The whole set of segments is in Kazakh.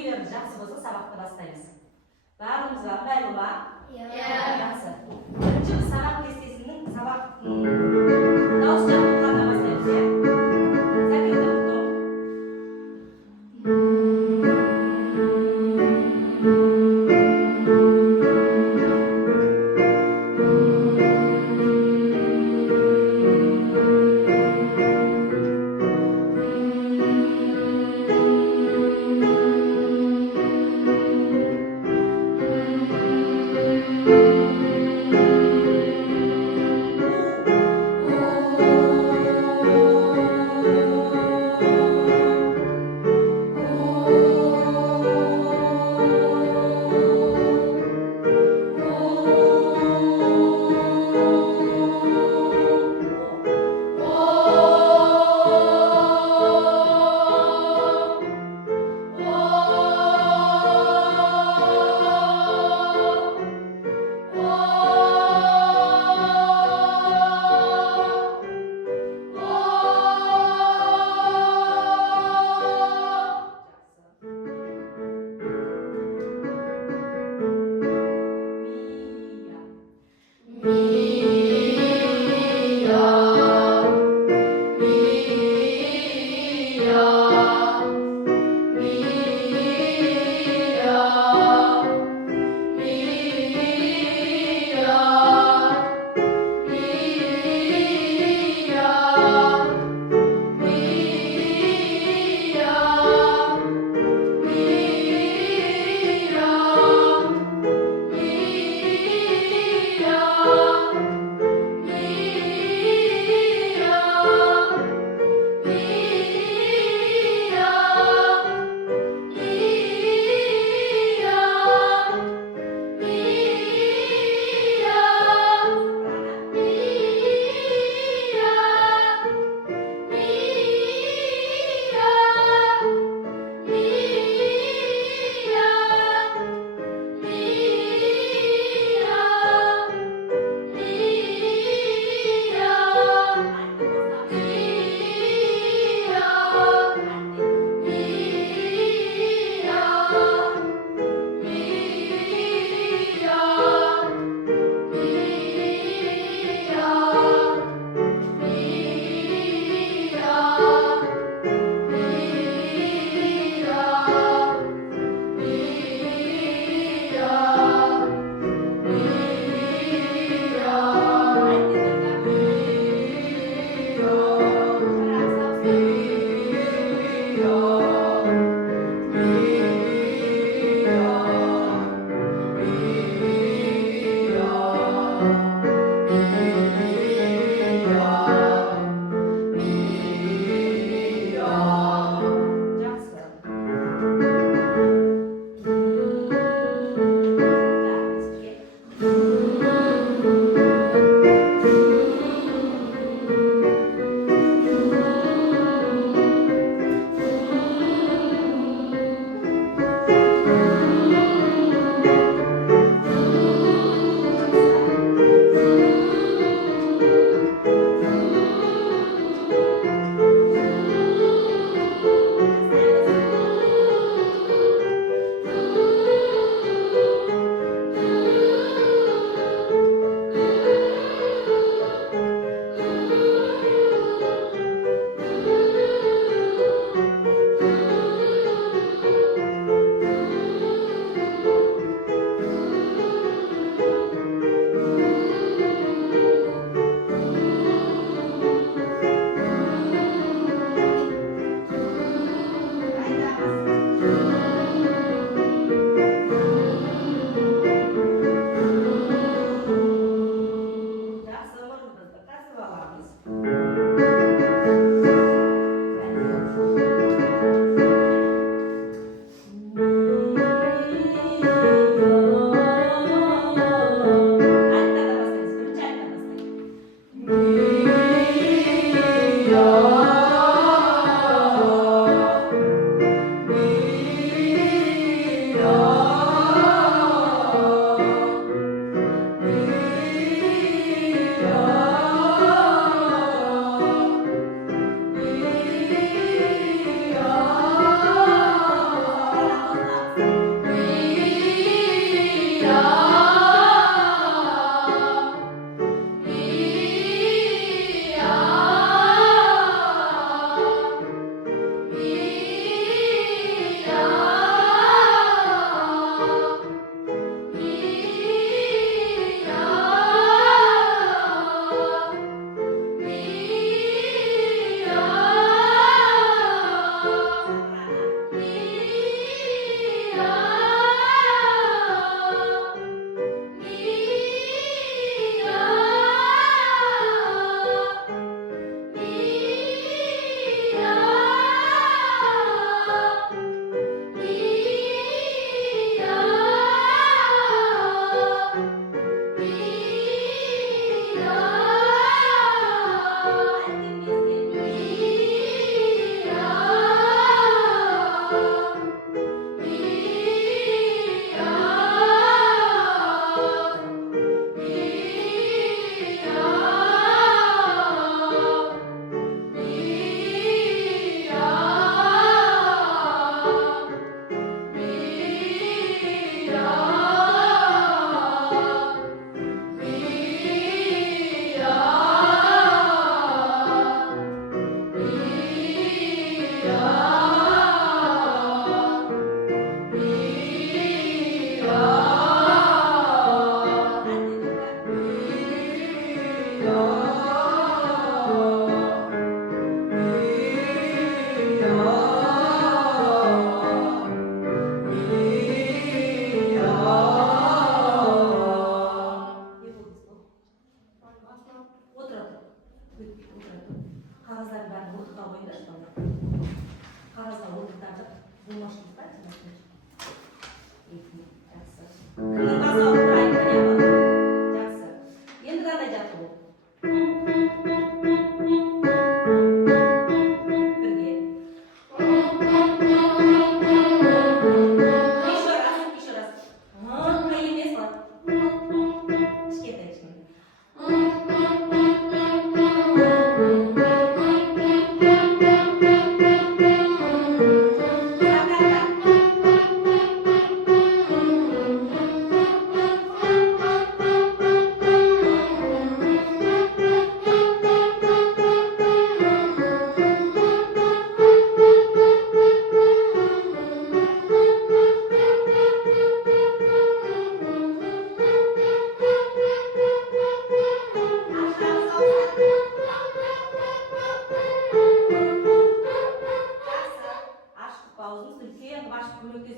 көңілдеріңіз жақсы болса, сабақты бастаймыз. Барлығымызға ыңғайлы ма? Жақсы. Бірінші біз сабақ кестесінің сабақтың дауыс жабдықтарынан бастаймыз, иә? Сәкенді құттық. Oh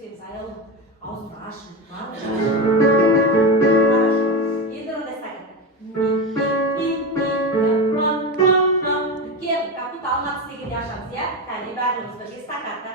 всем заявил, а он спрашивает, хорошо. И вдруг он так, кем, как будто алматы деген yaşamız ya, yani бәріміз bir стакатта.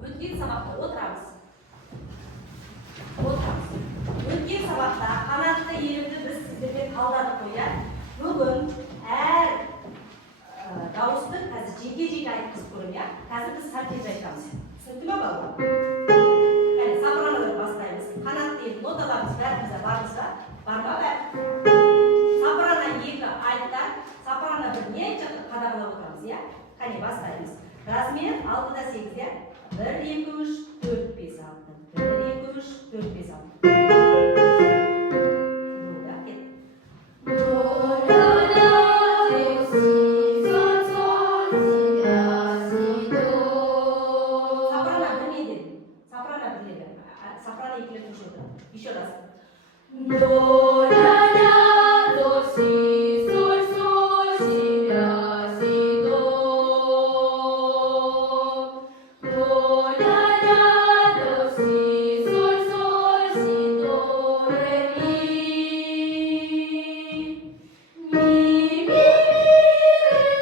Өткен сабақта отырамыз. Өткен сабақта қанатты елімді біз сіздерге қалдадық қой, иә? Бүгін әр дауысты қазір жеке-жеке айтқызып көремін, иә? Қазір біз сортир айтамыз. Түсінікті ме балалар? Кәне, сопранодан бастаймыз. Қанатты елім ноталарымыз бәрімізде бармыз ба? Бар ма бәрі? Сопрано 2 айтта, сопрано 1 не жақты қадағалап отырамыз, иә? Кәне, бастаймыз. Размер 6-да 8-де 1, 2, 3, 4, 5, 6. 1, 2, 3, 4, 5, 6. Еще раз. До, ля, ля, до, си, соль, соль, си, ля, си, до. До, ля, ля, до, си, соль, соль, си, до, ре, ми. Ми, ми, ре,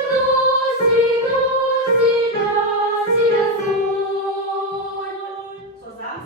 до, си, ля, соль. Создам.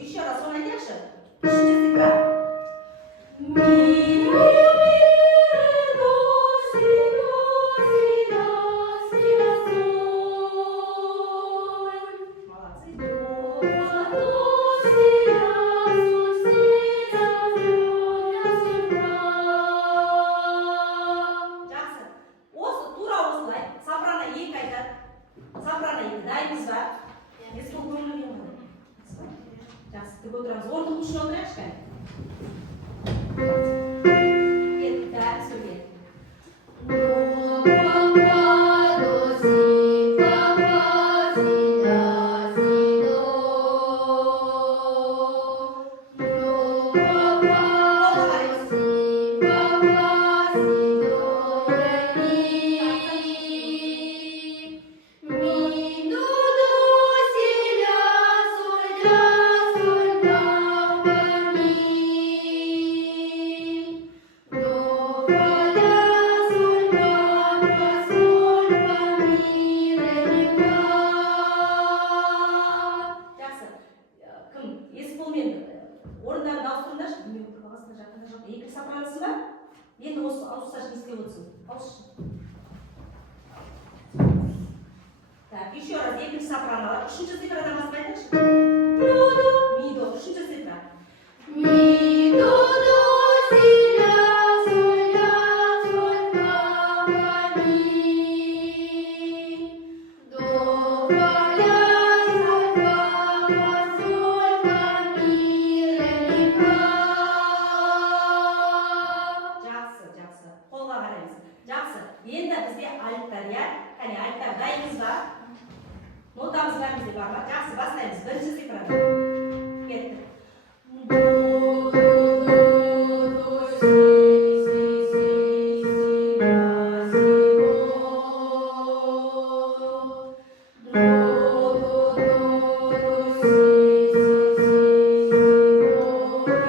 Еще раз, он одежда. Слушайте цифра. Ми, ре, ми, ре, до, си, ля, соль. Молодцы. До, си, ля, соль, си, ля, соль, ля, жақсы. Осы тура осылай. Сопрано 2 айтады. Сопрано 2 дайынбыз ба? Ескі көңілі ме? Жақсы, тік отырамыз. Орындық үшін отырайықшы кәне. Кеттік, бәрі сөйле. До, фа, фа, до, си, фа, фа, си, ля, си, до. До, фа, фа, до, си, фа, фа, си, до, ре, ми. Ми, до, си, ля, соль, ля. Орындарын ауыстырыңдаршы, білмеуді қағасында жақында жоқ. Екі сопраносы ба? Енді осы ауыстыршы істеп отырсын. Ауысшы. Так, еще раз, екінші сопраноlar. Үшінші цифрадан басып айтыңызшы. До, ми, до. Үшінші цифра. Ми, до, си, ля, соль, фа, фа, ми. До, фа, ля, соль, фа, соль, фа, ми, ре, ми, фа. Жақсы, жақсы. Қолға қараймыз. Жақсы. Енді бізде альттар, иә? Кәне, альттар дайынбыз ба? Нотамыз бәрімізде бар ма? Жақсы, бастаймыз. Бірінші цифрадан. Кеттік. До, си, си, си, ля, си, до. До, си, си, си, до, ре,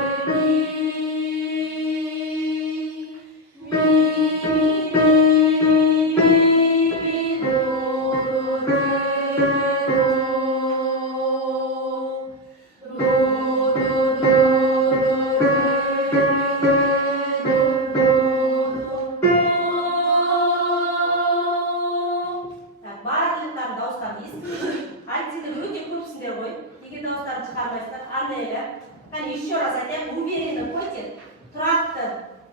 ми. Ми, до, ре, до. Барлықтарын дауыстарын естіп, айтсеңдер өте көпсіңдер ғой. Неге дауыстарын шығармайсыздар? Аннелі. Кәне, еще раз айтайық, уверенно қойте. Тұрақты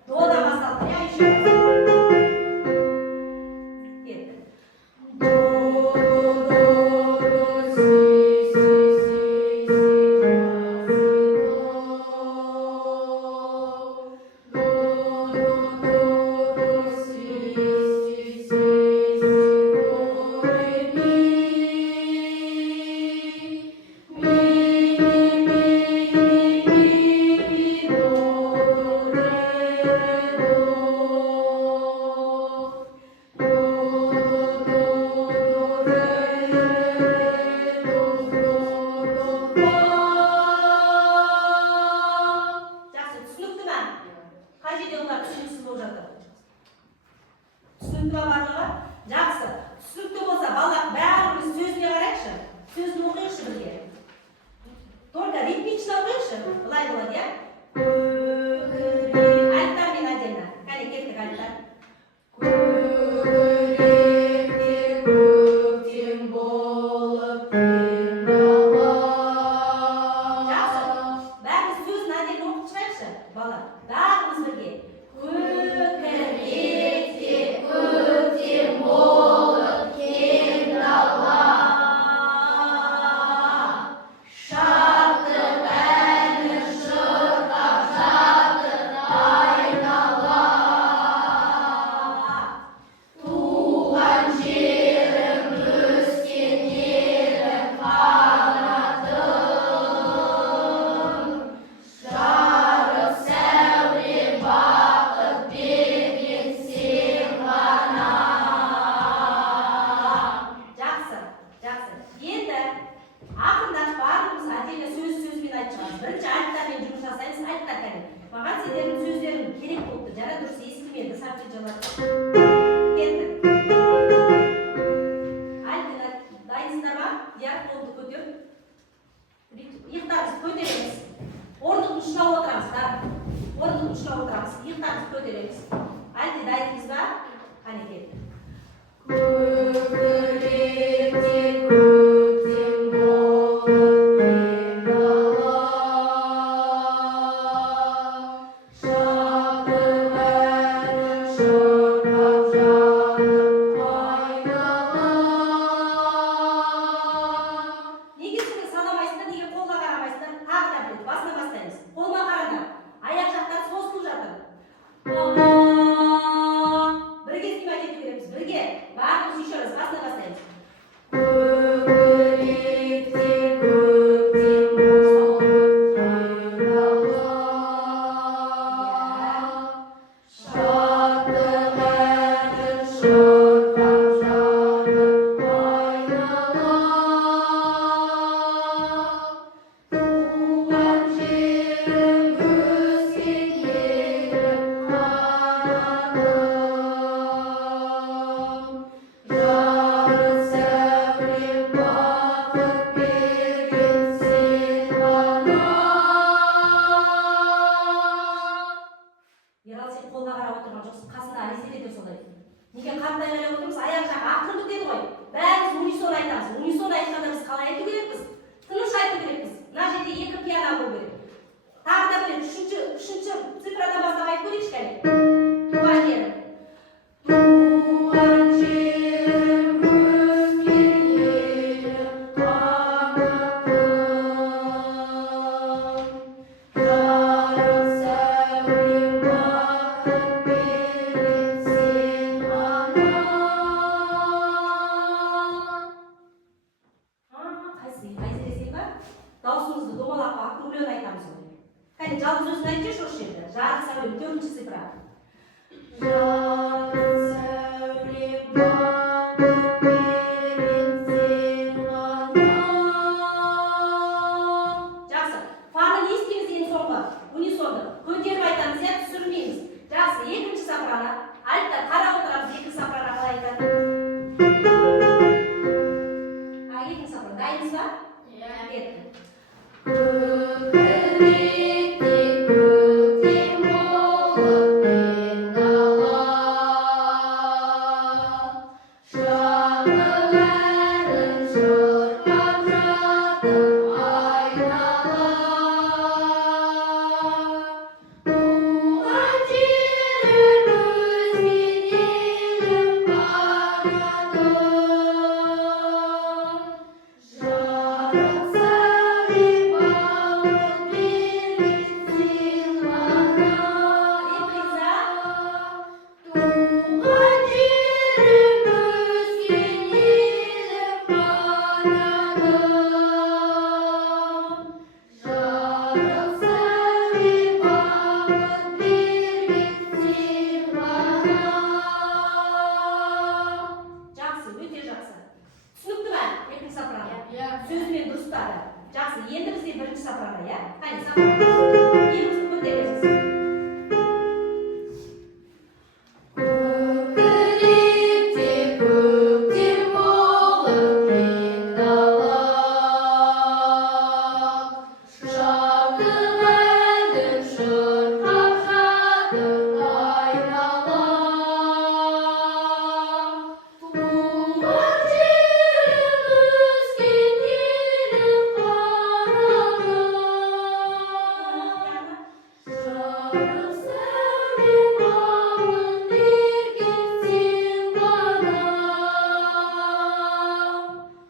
додан басталды, иә, еще раз. Кетті. До, си, си, си, ля, си, до. До, түсіндіңіз ба барлығы? Жақсы. Түсінікті болса, балалар бәріміз сөзіне қарайықшы. Сөзін оқиықшы бірге. Только ритмично оқиықшы. Былай болады, иә? Альттармен отдельно. Кәне кеттік альттар.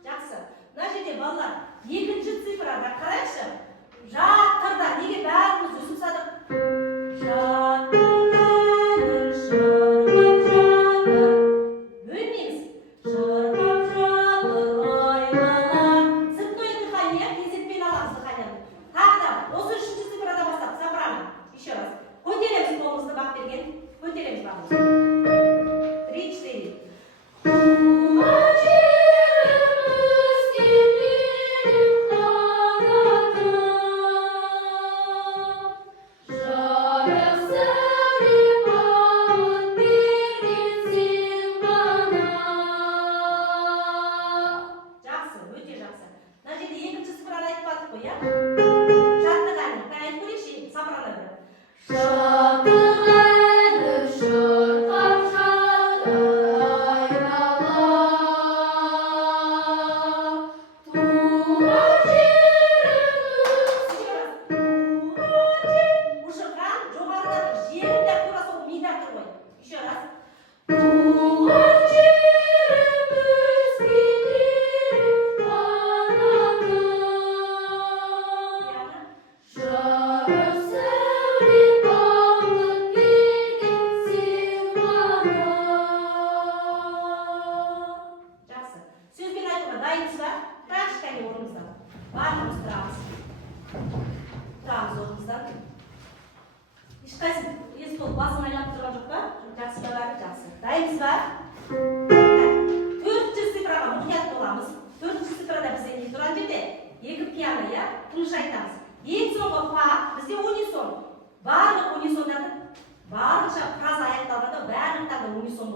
Жақсы. Мына жерде балалар екінші цифрада қарайықшы. Жатырда неге бәріміз үсіп садық? Жатыр әнін шырқап жатыр. Бөлмеңіз. Шырқап жатыр айналар. Цветное дыхание, кезекпен аламыз дыханияны. Тағы да осы үшінші цифрада бастап сопрано. Еще раз. Көтереміз қолымызды бақ берген. Көтереміз бағымызды.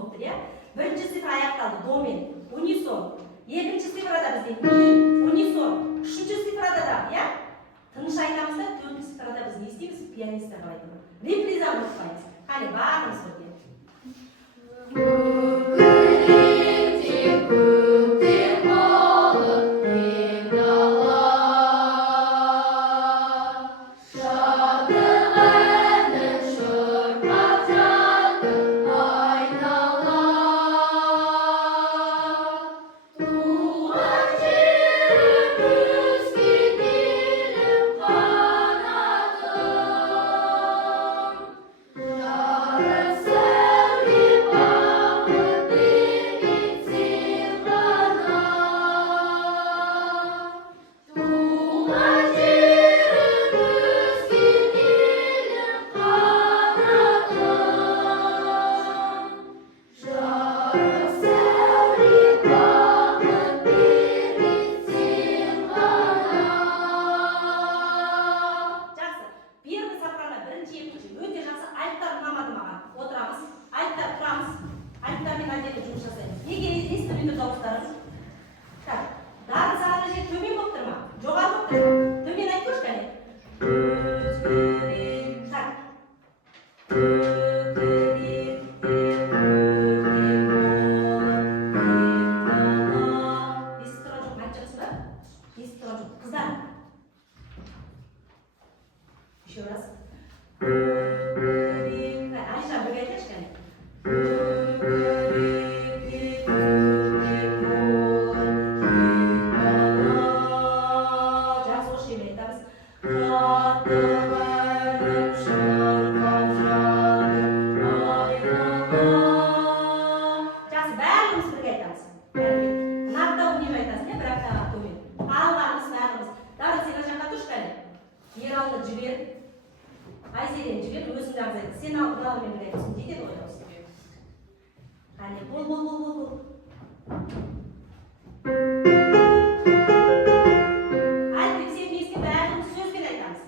3-4. Birinci sıfır ayaktaldı, do men, unison. Екінші цифрада бізде ми, унисон. Үшінші цифрада да, я? Тыныш айтамыз да, төртінші цифрада біз не істейміз? Пианистті қалай тұрмыз. Репризаны ұқпаймыз. Қане, бағымыз көрген. Еще раз. Алишан, вы готовишь, конечно? Sen aldın memnun etsin diye de oynuyorsun. Hani bul. Alp sen bir isim beğendim söz bir aytarsın.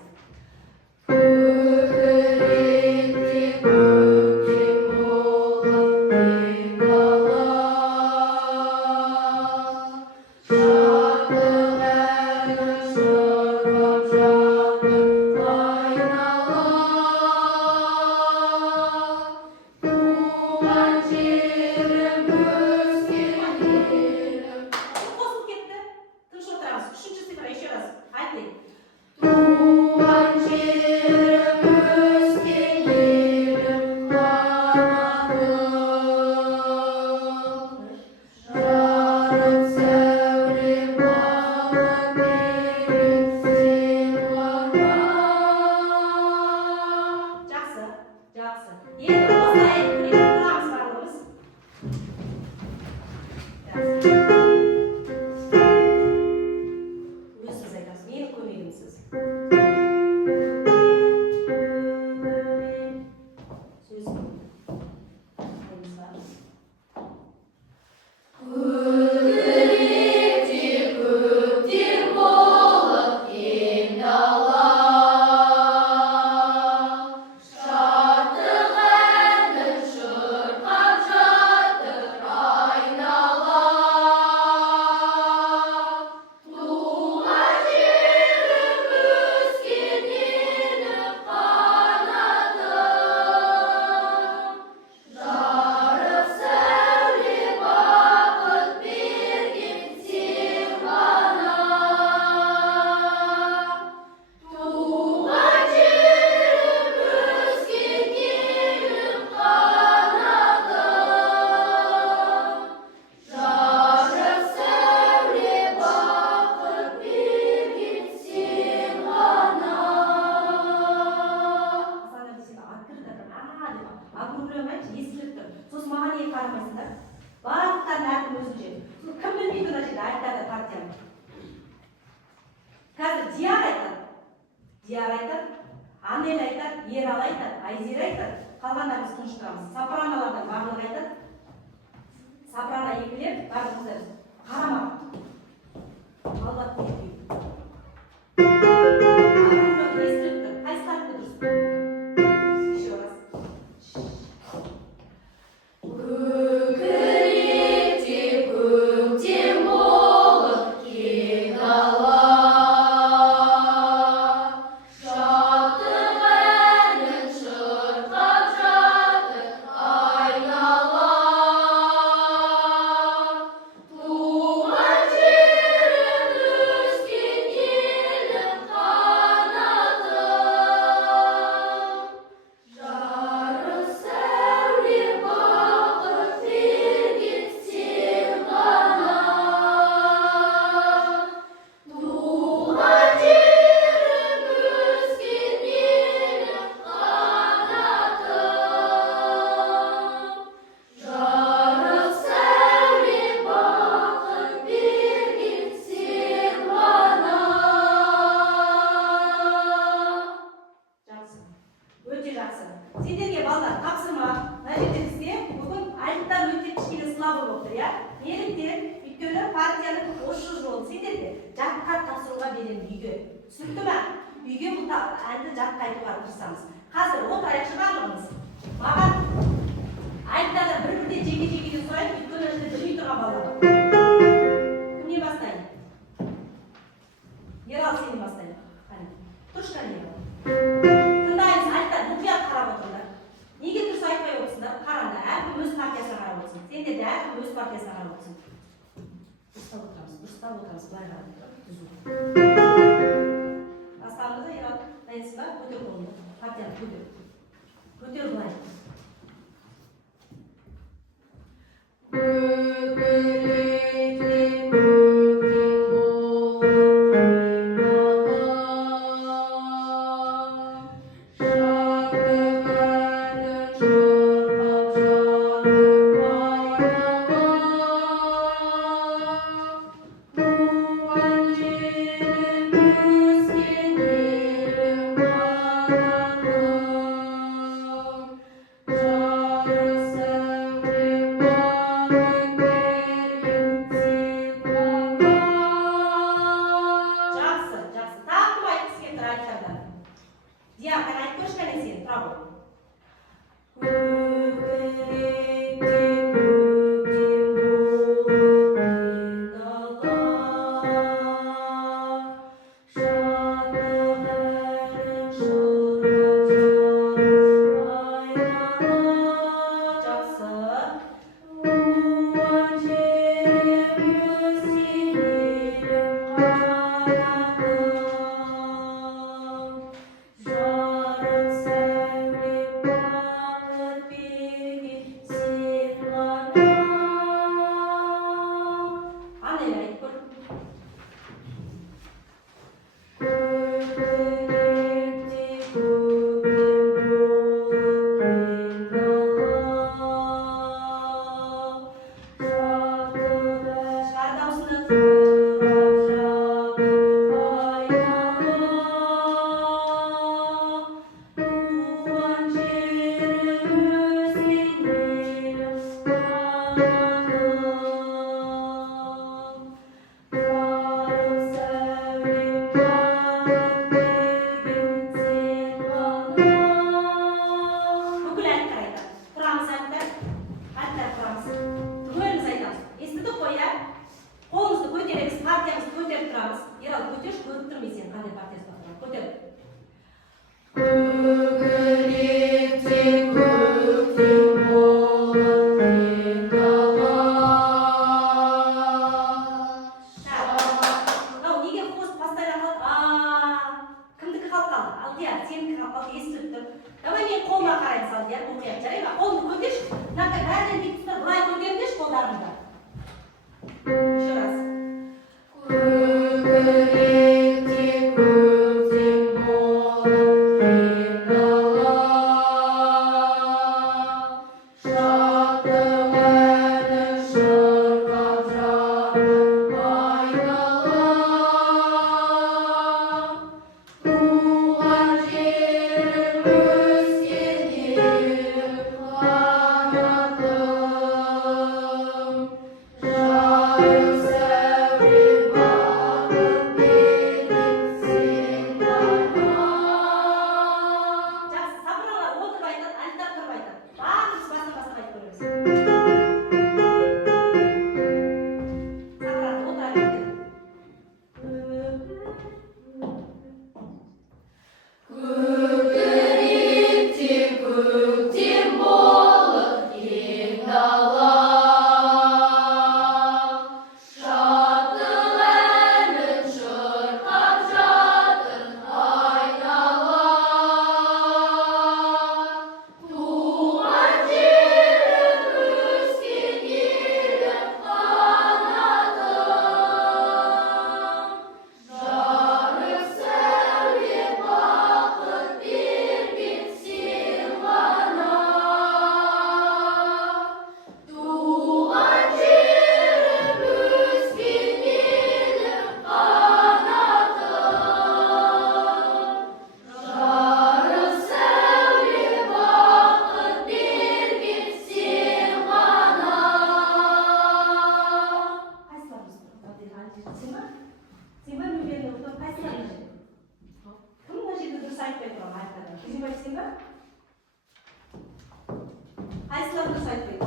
Diyar айтады, Анел айтады, Ерал айтады, Айзер айтады. Қалғандарымыз тұншықтырамыз. Сопраналардан барлығы айтады. Сопрано екілер, барлығымыздар қарама. Албат кетпейді. Сендерге балдар тапсырма, мына жерде бізде бүгін айтықтар өте кішкене слабы болып тұр, иә? Неліктен? Өйткені партияның 30 жыл сендерге жатқа тапсыруға беремін үйге. Түсінікті ме? Үйге бұл әнді жатқа айтуға тырысамыз. Қазір отырайықшы барлығымыз. Маған айтықтарда бір-бірде жеке-жекеден сұрайын, өйткені өзінде білмей тұрған балдар. Кімнен бастайын? Ерал, сенен бастайын. Тұршы кәне Ерал. Тыңдаймыз, айтықтар мұқият қарап отырыңдар. Неге дұрыс айтпай отырсыңдар? Қараңдар, әркім өз партиясына қарап отырсын. Сендер де әркім өз партиясына қарап отырсын. Дұрыстап отырамыз, былай қарап түзу. Бастауымызда Ерал, дайынсың ба? Көтер қолыңды. Партияны көтер. Көтер былай. Хайсланды сайт